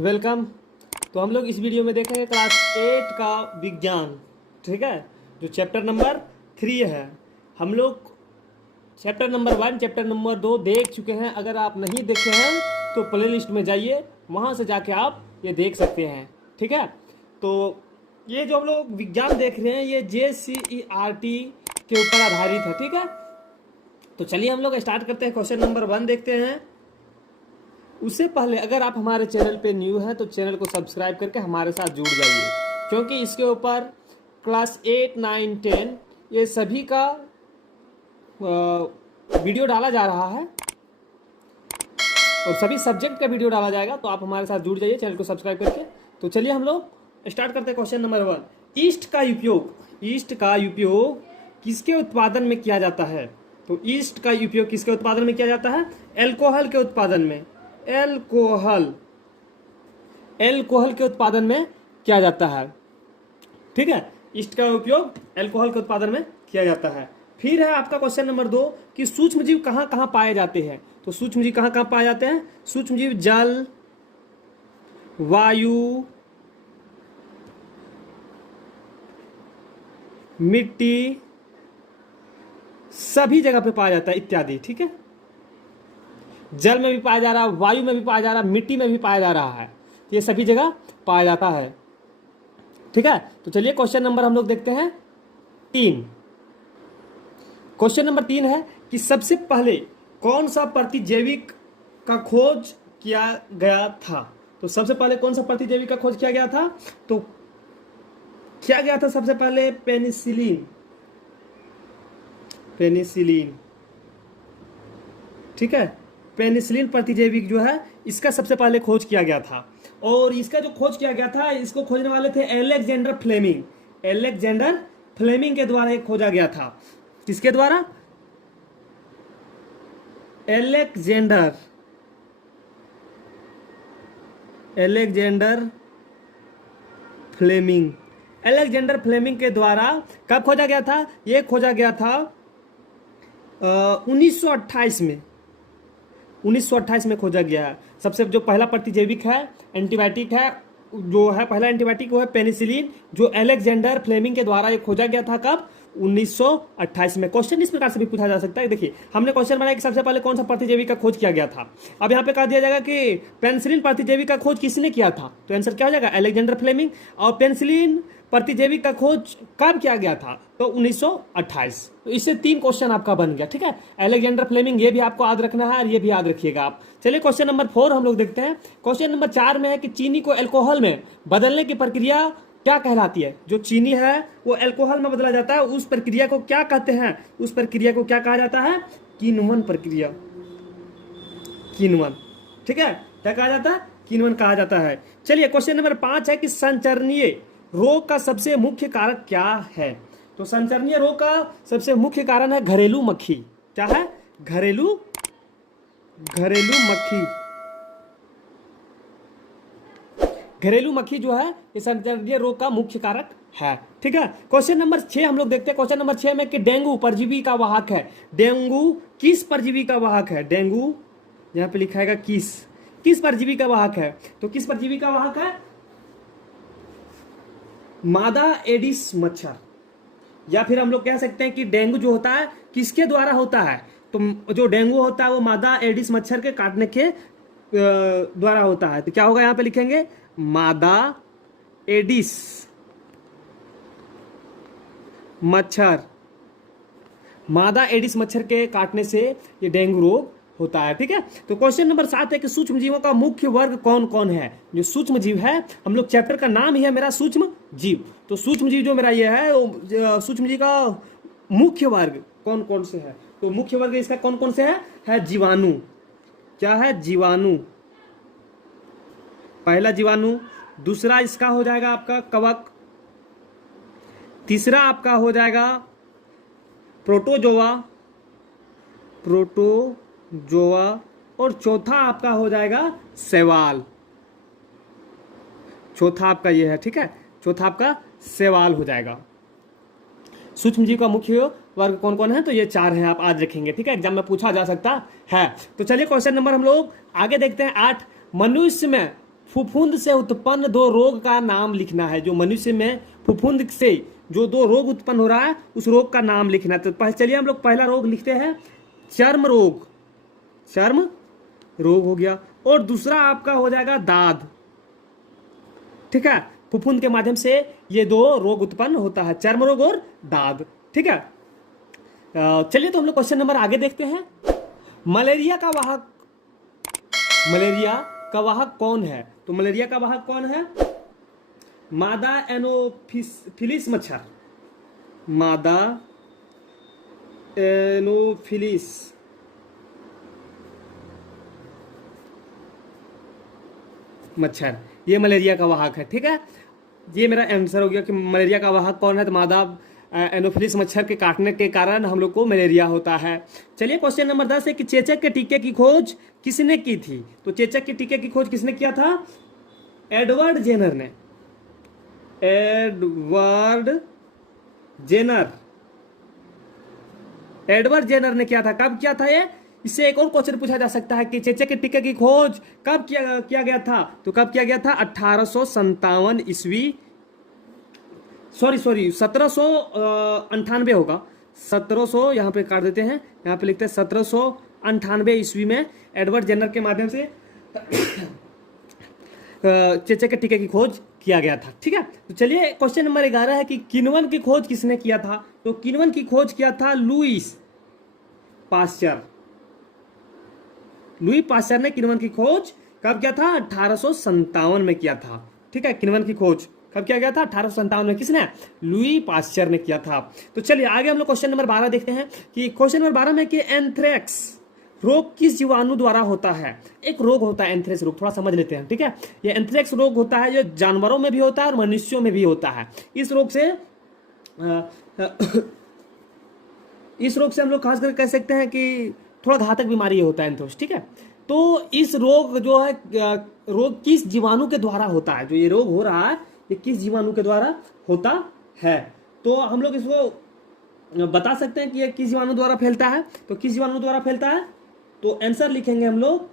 Welcome. तो हम लोग इस वीडियो में देखेंगे क्लास 8 का विज्ञान, ठीक है, जो चैप्टर नंबर 3 है। हम लोग चैप्टर नंबर 1, चैप्टर नंबर 2 देख चुके हैं। अगर आप नहीं देखे हैं तो प्ले लिस्ट में जाइए, वहाँ से जाके आप ये देख सकते हैं, ठीक है। तो ये जो हम लोग विज्ञान देख रहे हैं ये JCERT के ऊपर आधारित है, ठीक है। तो चलिए हम लोग स्टार्ट करते हैं। क्वेश्चन नंबर 1 देखते हैं। उससे पहले अगर आप हमारे चैनल पे न्यू हैं तो चैनल को सब्सक्राइब करके हमारे साथ जुड़ जाइए, क्योंकि इसके ऊपर क्लास 8, 9, 10 ये सभी का वीडियो डाला जा रहा है और सभी सब्जेक्ट का वीडियो डाला जाएगा। तो आप हमारे साथ जुड़ जाइए चैनल को सब्सक्राइब करके। तो चलिए हम लोग स्टार्ट करते हैं। क्वेश्चन नंबर 1, ईस्ट का उपयोग किसके उत्पादन में किया जाता है? तो ईस्ट का उपयोग किसके उत्पादन में किया जाता है? एल्कोहल के उत्पादन में। एल्कोहल के उत्पादन में किया जाता है, ठीक है। ईस्ट का उपयोग एल्कोहल के उत्पादन में किया जाता है। फिर है आपका क्वेश्चन नंबर 2 कि सूक्ष्मजीव कहाँ कहाँ पाए जाते हैं? तो सूक्ष्मजीव कहाँ कहाँ पाए जाते हैं? सूक्ष्मजीव जल, वायु, मिट्टी, सभी जगह पे पाया जाता है इत्यादि, ठीक है। जल में भी पाया जा रहा है, वायु में भी पाया जा रहा है, मिट्टी में भी पाया जा रहा है। ये सभी जगह पाया जाता है, ठीक है। तो चलिए क्वेश्चन नंबर हम लोग देखते हैं 3। क्वेश्चन नंबर 3 है कि सबसे पहले कौन सा प्रतिजैविक का खोज किया गया था? तो सबसे पहले कौन सा प्रतिजैविक का खोज किया गया था? तो किया गया था सबसे पहले पेनिसिलिन, ठीक है। पेनिसिलिन प्रतिजैविक जो है इसका सबसे पहले खोज किया गया था। और इसका जो खोज किया गया था, इसको खोजने वाले थे अलेक्जेंडर फ्लेमिंग के द्वारा एक खोजा गया था। किसके द्वारा? अलेक्जेंडर फ्लेमिंग के द्वारा कब खोजा गया था? ये खोजा गया था 1928 में। 1928 में खोजा गया है। सबसे जो पहला प्रतिजैविक है, एंटीबायोटिक है, जो है पहला एंटीबायोटिक वो है पेनिसिलिन, जो अलेक्जेंडर फ्लेमिंग के द्वारा ये खोजा गया था। कब? 1928 में। क्वेश्चन इस प्रकार से भी पूछा जा सकता है। देखिए हमने क्वेश्चन बनाया कि सबसे पहले कौन सा प्रतिजैविक का खोज किया गया था। अब यहाँ पे कह दिया जाएगा कि पेनिसिलिन प्रतिजैविक का खोज किसने किया था? तो आंसर क्या हो जाएगा? Alexander Fleming. और पेनिसिलिन प्रतिजैविक का खोज कब किया गया था? तो 1928। तो इससे 3 क्वेश्चन आपका बन गया, ठीक है। अलेक्जेंडर फ्लेमिंग ये भी आपको याद रखना है और ये भी याद रखिएगा आप। चलिए क्वेश्चन नंबर 4 हम लोग देखते हैं। क्वेश्चन नंबर 4 में है कि चीनी को अल्कोहल में बदलने की प्रक्रिया क्या कहलाती है? जो चीनी है वो अल्कोहल में बदला जाता है, उस प्रक्रिया को क्या कहते हैं? उस प्रक्रिया को क्या कहा जाता है? किण्वन प्रक्रिया, ठीक है। क्या कहा जाता है? किण्वन कहा जाता है। चलिए क्वेश्चन नंबर 5 है कि संचरणीय रोग का सबसे मुख्य कारक क्या है? तो संचरणीय रोग का सबसे मुख्य कारण है घरेलू मक्खी। क्या है? घरेलू मक्खी जो है ये संचरणीय रोग का मुख्य कारक है, ठीक है। क्वेश्चन नंबर 6 हम लोग देखते हैं। क्वेश्चन नंबर 6 में कि डेंगू परजीवी का वाहक है। डेंगू किस परजीवी का वाहक है? डेंगू यहाँ पे लिखा है किस परजीवी का वाहक है? तो किस परजीवी का वाहक है? मादा एडिस मच्छर। या फिर हम लोग कह सकते हैं कि डेंगू जो होता है किसके द्वारा होता है? तो जो डेंगू होता है वो मादा एडिस मच्छर के काटने के द्वारा होता है। तो क्या होगा? यहाँ पे लिखेंगे मादा एडिस मच्छर के काटने से ये डेंगू रोग होता है, ठीक है। तो क्वेश्चन नंबर 7 है कि सूक्ष्म जीवों का मुख्य वर्ग कौन कौन है? जो सूक्ष्म जीव है, हम लोग चैप्टर का नाम ही है मेरा सूक्ष्म जीव। तो सूक्ष्म जीव जो मेरा ये है वो सूक्ष्म जीव का मुख्य वर्ग कौन कौन से है? तो मुख्य वर्ग इसका कौन कौन से है जीवाणु। क्या है? जीवाणु। पहला जीवाणु, दूसरा इसका हो जाएगा आपका कवक, तीसरा आपका हो जाएगा प्रोटोजोआ, और चौथा आपका हो जाएगा शैवाल। चौथा आपका ये है, ठीक है। चौथा आपका शैवाल हो जाएगा। सूक्ष्म जीव का मुख्य वर्ग कौन कौन है? तो ये 4 हैं, आप आज रखेंगे, ठीक है। एग्जाम में पूछा जा सकता है। तो चलिए क्वेश्चन नंबर हम लोग आगे देखते हैं 8। मनुष्य में फफूंद से उत्पन्न दो रोग का नाम लिखना है। जो मनुष्य में फफूंद से जो दो रोग उत्पन्न हो रहा है उस रोग का नाम लिखना है। तो चलिए हम लोग पहला रोग लिखते हैं, चर्म रोग। चर्म रोग हो गया। और दूसरा आपका हो जाएगा दाद। ठीक है, फफूंद के माध्यम से ये दो रोग उत्पन्न होता है, चर्म रोग और दाद। ठीक है, चलिए तो हम लोग क्वेश्चन नंबर आगे देखते हैं। मलेरिया का वाहक कौन है? तो मलेरिया का वाहक कौन है? मादा एनोफिलिस मच्छर। मादा एनोफिलिस मच्छर, ये मलेरिया का वाहक है। ठीक है, ये मेरा आंसर हो गया कि मलेरिया का वाहक कौन है? तो मादा एनोफिलिस मच्छर के काटने के कारण हम लोग को मलेरिया होता है। चलिए क्वेश्चन नंबर 10 है कि चेचक के टीके की खोज किसने की थी? तो चेचक के टीके की खोज किसने किया था? एडवर्ड जेनर ने। एडवर्ड जेनर ने किया था। कब किया था ये? इससे एक और क्वेश्चन पूछा जा सकता है कि चेचक के टीके की खोज कब किया गया था? तो कब किया गया था? 1857 ईस्वी, सॉरी 1798 होगा। 1700 यहाँ पे काट देते हैं, यहाँ पे लिखते हैं 1798 ईस्वी में एडवर्ड जेनर के माध्यम से चेचक के टीके की खोज किया गया था। ठीक है, तो चलिए क्वेश्चन नंबर 11 है कि किण्वन की खोज किसने किया था? तो किण्वन की खोज किया था लुईस पास्चर। लुई पास्चर ने किण्वन की खोज कब किया था? 1857 में किया था। ठीक है, किण्वन की खोज कब किया गया था? 1857 में। किसने? लुई पास्चर ने किया था। तो चलिए आगे हम लोग क्वेश्चन नंबर 12 देखते हैं कि क्वेश्चन नंबर 12 में कि एंथ्रेक्स रोग किस जीवाणु द्वारा होता है? एक रोग होता है एंथ्रेक्स रोग, थोड़ा समझ लेते हैं। ठीक है, ये एंथ्रेक्स रोग होता है, जो जानवरों में भी होता है और मनुष्यों में भी होता है। इस रोग से हम लोग खासकर कह सकते हैं कि थोड़ा घातक बीमारी होता है एंथ्रेक्स। ठीक है, तो इस रोग जो है रोग किस जीवाणु के द्वारा होता है? जो ये रोग हो रहा है ये किस जीवाणु के द्वारा होता है? तो हम लोग इसको बता सकते हैं कि ये किस जीवाणु द्वारा फैलता है। तो किस जीवाणु द्वारा फैलता है? तो आंसर लिखेंगे हम लोग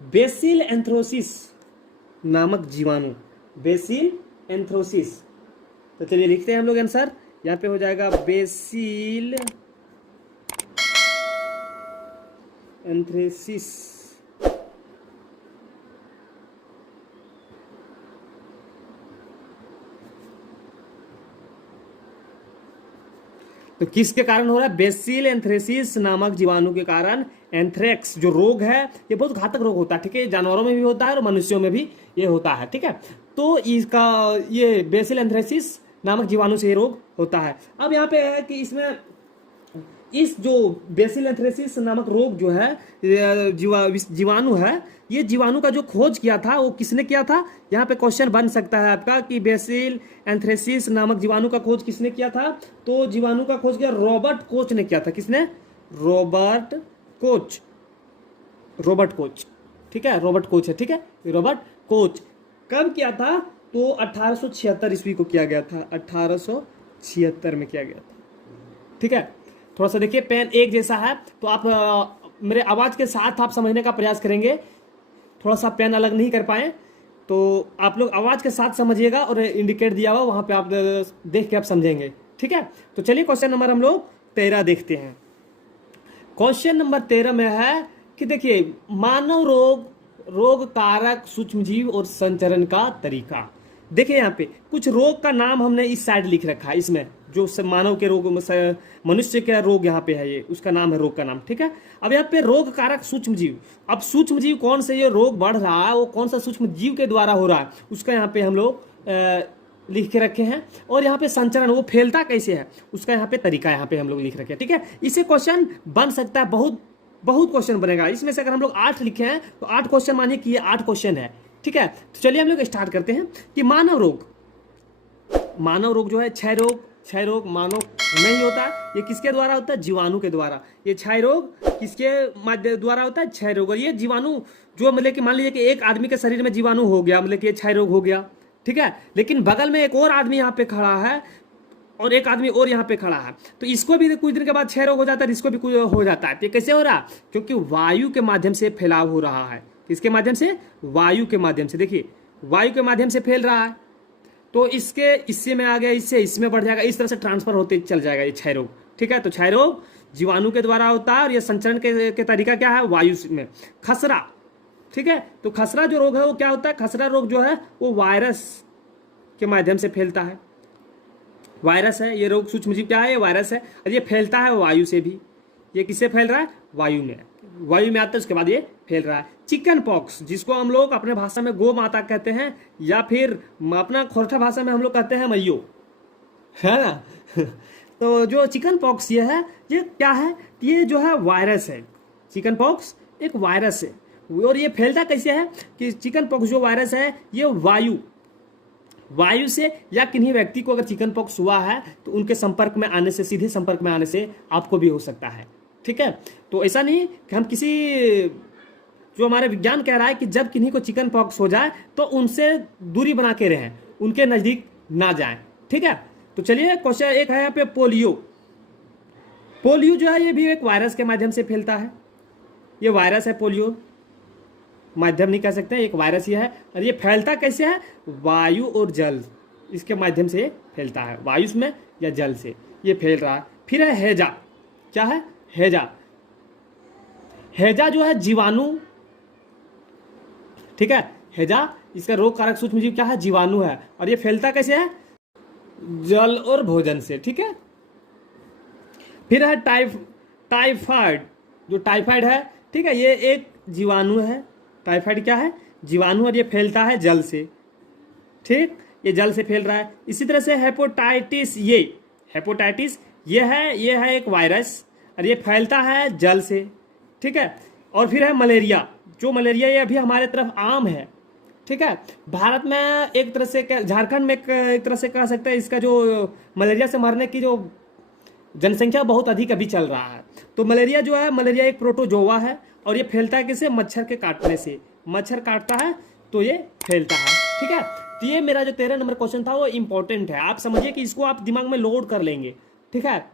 बेसिल एंथ्रोसिस नामक जीवाणु। बेसिल एंथ्रोसिस। तो चलिए लिखते हैं हम लोग आंसर, यहाँ पे हो जाएगा बेसिल एंथ्रेसिस। तो किसके कारण हो रहा है? बेसिल एंथ्रेसिस नामक जीवाणु के कारण एंथ्रेक्स जो रोग है ये बहुत घातक रोग होता है। ठीक है, जानवरों में भी होता है और मनुष्यों में भी ये होता है। ठीक है, तो इसका ये बेसिल एंथ्रेसिस नामक जीवाणु से ये रोग होता है। अब यहाँ पे है कि इसमें इस जो बेसिल एंथ्रेसिस नामक रोग जो है जीवाणु है, ये जीवाणु का जो खोज किया था वो किसने किया था? यहाँ पे क्वेश्चन बन सकता है आपका कि बेसिल एंथ्रेसिस नामक जीवाणु का खोज किसने किया था? तो जीवाणु का खोज किया रॉबर्ट कोच ने किया था। किसने? Robert Koch. ठीक है, रॉबर्ट कोच है। ठीक है, रॉबर्ट कोच। कब किया था? तो 1876 ईस्वी को किया गया था। 1876 में किया गया था। ठीक है, थोड़ा सा देखिए पेन एक जैसा है, तो आप मेरे आवाज के साथ आप समझने का प्रयास करेंगे। थोड़ा सा पेन अलग नहीं कर पाए तो आप लोग आवाज के साथ समझिएगा और इंडिकेट दिया हुआ वहां पे आप देख के आप समझेंगे। ठीक है, तो चलिए क्वेश्चन नंबर हम लोग 13 देखते हैं। क्वेश्चन नंबर 13 में है कि देखिए मानव रोग कारक सूक्ष्मजीव और संचरण का तरीका। देखिए यहाँ पे कुछ रोग का नाम हमने इस साइड लिख रखा है। इसमें जो मानव के रोग, मनुष्य का रोग यहाँ पे है, ये उसका नाम है, रोग का नाम। ठीक है, अब यहाँ पे रोग कारक सूक्ष्मजीव। अब सूक्ष्मजीव कौन से ये रोग बढ़ रहा है, वो कौन सा सूक्ष्म जीव के द्वारा हो रहा है, उसका यहाँ पे हम लोग लिख के रखे हैं। और यहाँ पे संचरण, वो फैलता कैसे है, उसका यहाँ पे तरीका यहाँ पे हम लोग लिख रखे हैं। ठीक है, इससे क्वेश्चन बन सकता है, बहुत क्वेश्चन बनेगा इसमें से। अगर हम लोग 8 लिखे हैं तो 8 क्वेश्चन, मानिए कि ये 8 क्वेश्चन है। ठीक है, तो चलिए हम लोग स्टार्ट करते हैं कि मानव रोग जो है क्षय रोग मानव नहीं होता। ये किसके द्वारा होता है? जीवाणु के द्वारा। ये क्षय रोग किसके द्वारा होता है? क्षय रोग। और ये जीवाणु जो मतलब कि मान लीजिए कि एक आदमी के शरीर में जीवाणु हो गया, मतलब कि ये क्षय रोग हो गया। ठीक है, लेकिन बगल में एक और आदमी यहाँ पे खड़ा है और एक आदमी और यहाँ पे खड़ा है, तो इसको भी कुछ दिन के बाद क्षय रोग हो जाता है, इसको भी कुछ हो जाता है। तो कैसे हो रहा है? क्योंकि वायु के माध्यम से फैलाव हो रहा है। किसके माध्यम से? वायु के माध्यम से। देखिए वायु के माध्यम से फैल रहा है, तो इससे में आ गया, इससे इसमें बढ़ जाएगा, इस तरह से ट्रांसफर होते चल जाएगा ये क्षय रोग। ठीक है, तो क्षय रोग जीवाणु के द्वारा होता है और ये संचरण के तरीका क्या है? वायु में। खसरा, ठीक है, तो खसरा जो रोग है वो क्या होता है? खसरा रोग जो है वो वायरस के माध्यम से फैलता है। वायरस है ये रोग, सूक्ष्मजीव क्या है? ये वायरस है, और ये फैलता है वायु से भी। ये किससे फैल रहा है? वायु में। वायु में आता है, उसके बाद ये फैल रहा है। चिकन पॉक्स, जिसको हम लोग अपने भाषा में गो माता कहते हैं, या फिर अपना खोरठा भाषा में हम लोग कहते हैं मैयो, है ना। तो जो चिकन पॉक्स ये है, ये क्या है? ये जो है वायरस है। चिकन पॉक्स एक वायरस है, और ये फैलता कैसे है कि चिकन पॉक्स जो वायरस है ये वायु से या किन्हीं व्यक्ति को अगर चिकन पॉक्स हुआ है तो उनके संपर्क में आने से, सीधे संपर्क में आने से आपको भी हो सकता है। ठीक है, तो ऐसा नहीं कि हम किसी, जो हमारे विज्ञान कह रहा है कि जब किन्हीं को चिकन पॉक्स हो जाए तो उनसे दूरी बना के रहें, उनके नजदीक ना जाएं। ठीक है, तो चलिए क्वेश्चन एक है यहाँ पे पोलियो। पोलियो जो है ये भी एक वायरस के माध्यम से फैलता है। ये वायरस है पोलियो, माध्यम नहीं कह सकते, एक वायरस ही है। और ये फैलता कैसे है? वायु और जल, इसके माध्यम से फैलता है, वायु में या जल से ये फैल रहा है। फिर है हैजा। क्या है? हैजा। हैजा जो है जीवाणु, ठीक है, हैजा इसका रोग कारक सूक्ष्मजीव क्या है? जीवाणु है, और ये फैलता कैसे है? जल और भोजन से। ठीक है, फिर है टाइफाइड। जो टाइफाइड है, ठीक है, ये एक जीवाणु है। टाइफाइड क्या है? जीवाणु, और ये फैलता है जल से। ठीक, ये जल से फैल रहा है। इसी तरह से हेपेटाइटिस, हेपेटाइटिस ये है एक वायरस, और ये फैलता है जल से। ठीक है, और फिर है मलेरिया। जो मलेरिया ये अभी हमारे तरफ आम है। ठीक है, भारत में एक तरह से, झारखंड में एक तरह से कह सकते हैं, इसका जो मलेरिया से मरने की जो जनसंख्या बहुत अधिक अभी चल रहा है। तो मलेरिया जो है, मलेरिया एक प्रोटोजोआ है, और ये फैलता है किससे? मच्छर के काटने से। मच्छर काटता है तो ये फैलता है। ठीक है, तो ये मेरा जो 13 नंबर क्वेश्चन था वो इंपॉर्टेंट है, आप समझिए कि इसको आप दिमाग में लोड कर लेंगे। ठीक है,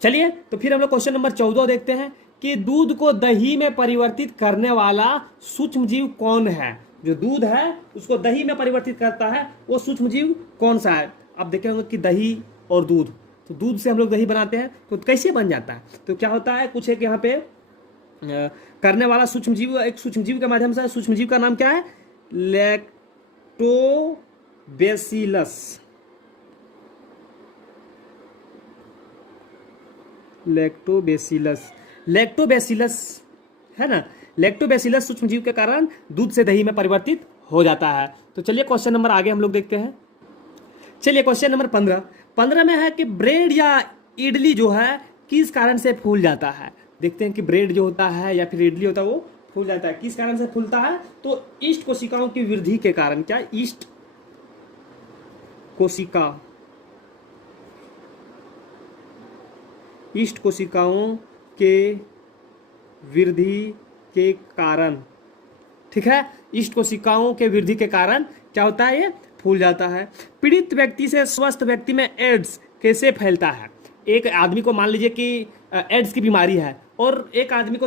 चलिए तो फिर हम लोग क्वेश्चन नंबर 14 देखते हैं कि दूध को दही में परिवर्तित करने वाला सूक्ष्मजीव कौन है? जो दूध है उसको दही में परिवर्तित करता है, वो सूक्ष्मजीव कौन सा है? आप देखे होंगे कि दही और दूध, तो दूध से हम लोग दही बनाते हैं, तो कैसे बन जाता है? तो क्या होता है, कुछ एक यहाँ पे करने वाला सूक्ष्मजीव, एक सूक्ष्मजीव के माध्यम से। सूक्ष्मजीव का नाम क्या है? लैक्टोबैसिलस। लैक्टोबैसिलस है ना, लैक्टोबैसिलस सूक्ष्मजीव के कारण दूध से दही में परिवर्तित हो जाता है। तो चलिए क्वेश्चन नंबर आगे हम लोग देखते हैं। चलिए क्वेश्चन नंबर 15 में है कि ब्रेड या इडली जो है किस कारण से फूल जाता है? देखते हैं कि ब्रेड जो होता है या फिर इडली होता है वो फूल जाता है, किस कारण से फूलता है? तो ईस्ट कोशिकाओं की वृद्धि के कारण। क्या? ईस्ट कोशिकाओं के वृद्धि के कारण। ठीक है, ईस्ट कोशिकाओं के वृद्धि के कारण क्या होता है? ये फूल जाता है। पीड़ित व्यक्ति से स्वस्थ व्यक्ति में एड्स कैसे फैलता है? एक आदमी को मान लीजिए कि एड्स की बीमारी है, और एक आदमी को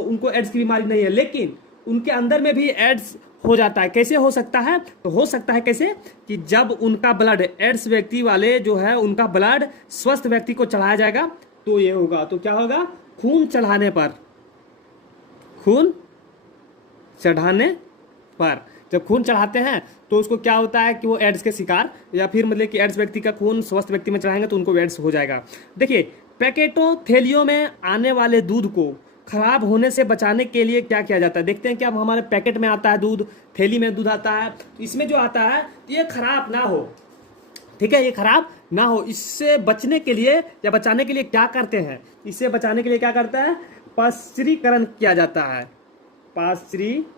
उनको एड्स की बीमारी नहीं है, लेकिन उनके अंदर में भी एड्स हो जाता है। कैसे हो सकता है? तो हो सकता है कैसे कि जब उनका ब्लड, एड्स व्यक्ति वाले जो है उनका ब्लड स्वस्थ व्यक्ति को चढ़ाया जाएगा तो ये होगा। तो क्या होगा? खून चढ़ाने पर जब खून चढ़ाते हैं तो उसको क्या होता है कि वो एड्स के शिकार, या फिर मतलब कि एड्स व्यक्ति का खून स्वस्थ व्यक्ति में चढ़ाएंगे तो उनको एड्स हो जाएगा। देखिए, पैकेटों थैलियों में आने वाले दूध को खराब होने से बचाने के लिए क्या किया जाता है? देखते हैं कि अब हमारे पैकेट में आता है दूध, थैली में दूध आता है, तो इसमें जो आता है ये खराब ना हो। ठीक है, ये खराब ना हो, इससे बचने के लिए या बचाने के लिए क्या करते हैं? इससे बचाने के लिए क्या करता है? पाश्चुरीकरण किया जाता है। पाश्चुरीकरण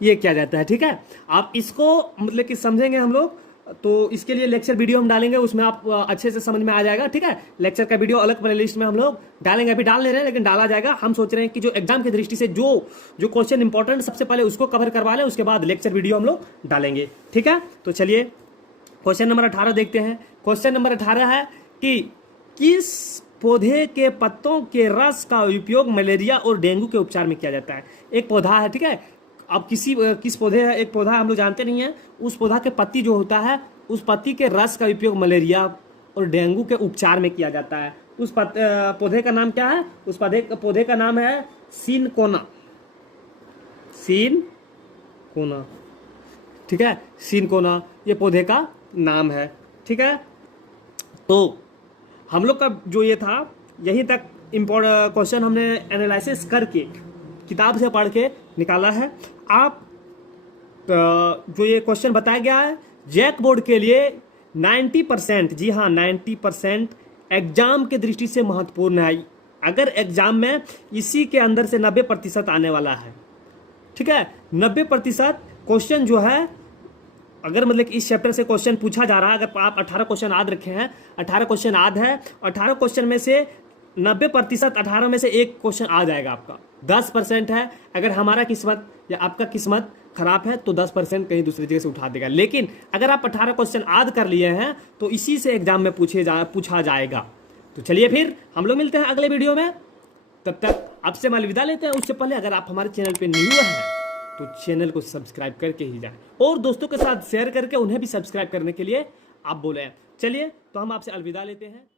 ये किया जाता है। ठीक है, आप इसको मतलब कि समझेंगे हम लोग, तो इसके लिए लेक्चर वीडियो हम डालेंगे, उसमें आप अच्छे से समझ में आ जाएगा। ठीक है, लेक्चर का वीडियो अलग प्लेलिस्ट में हम लोग डालेंगे, अभी डाल नहीं रहे हैं लेकिन डाला जाएगा। हम सोच रहे हैं कि जो एग्जाम की दृष्टि से जो क्वेश्चन इंपॉर्टेंट सबसे पहले उसको कवर करवा लें, उसके बाद लेक्चर वीडियो हम लोग डालेंगे। ठीक है, तो चलिए क्वेश्चन नंबर 18 देखते हैं। क्वेश्चन नंबर 18 है कि किस पौधे के पत्तों के रस का उपयोग मलेरिया और डेंगू के उपचार में किया जाता है। एक पौधा है, ठीक है, अब किस पौधे है, एक पौधा हम लोग जानते नहीं है, उस पौधा के पत्ती जो होता है, उस पत्ती के रस का उपयोग मलेरिया और डेंगू के उपचार में किया जाता है। उस पौधे का नाम क्या है? उस पौधे का नाम है सिनकोना। सिनकोना, ठीक है, सिनकोना ये पौधे का नाम है, ठीक है। तो हम लोग का जो ये था, यहीं तक इम्पोर्टेंट क्वेश्चन हमने एनालिसिस करके किताब से पढ़ के निकाला है। आप जो ये क्वेश्चन बताया गया है जैक बोर्ड के लिए 90%, जी हाँ 90% एग्जाम के दृष्टि से महत्वपूर्ण है। अगर एग्जाम में इसी के अंदर से 90% आने वाला है, ठीक है, 90% क्वेश्चन जो है, अगर मतलब इस चैप्टर से क्वेश्चन पूछा जा रहा है, अगर आप 18 क्वेश्चन याद रखे हैं, 18 क्वेश्चन याद है, 18 क्वेश्चन में से 90%, 18 में से एक क्वेश्चन आ जाएगा आपका। 10% है, अगर हमारा किस्मत या आपका किस्मत खराब है तो 10% कहीं दूसरी जगह से उठा देगा। लेकिन अगर आप 18 क्वेश्चन याद कर लिए हैं तो इसी से एग्जाम में पूछा जाएगा। तो चलिए फिर हम लोग मिलते हैं अगले वीडियो में, तब तक आपसे मैं अलविदा लेते हैं। उससे पहले अगर आप हमारे चैनल पे न्यू हैं तो चैनल को सब्सक्राइब करके ही जाएं और दोस्तों के साथ शेयर करके उन्हें भी सब्सक्राइब करने के लिए आप बोले। चलिए तो हम आपसे अलविदा लेते हैं।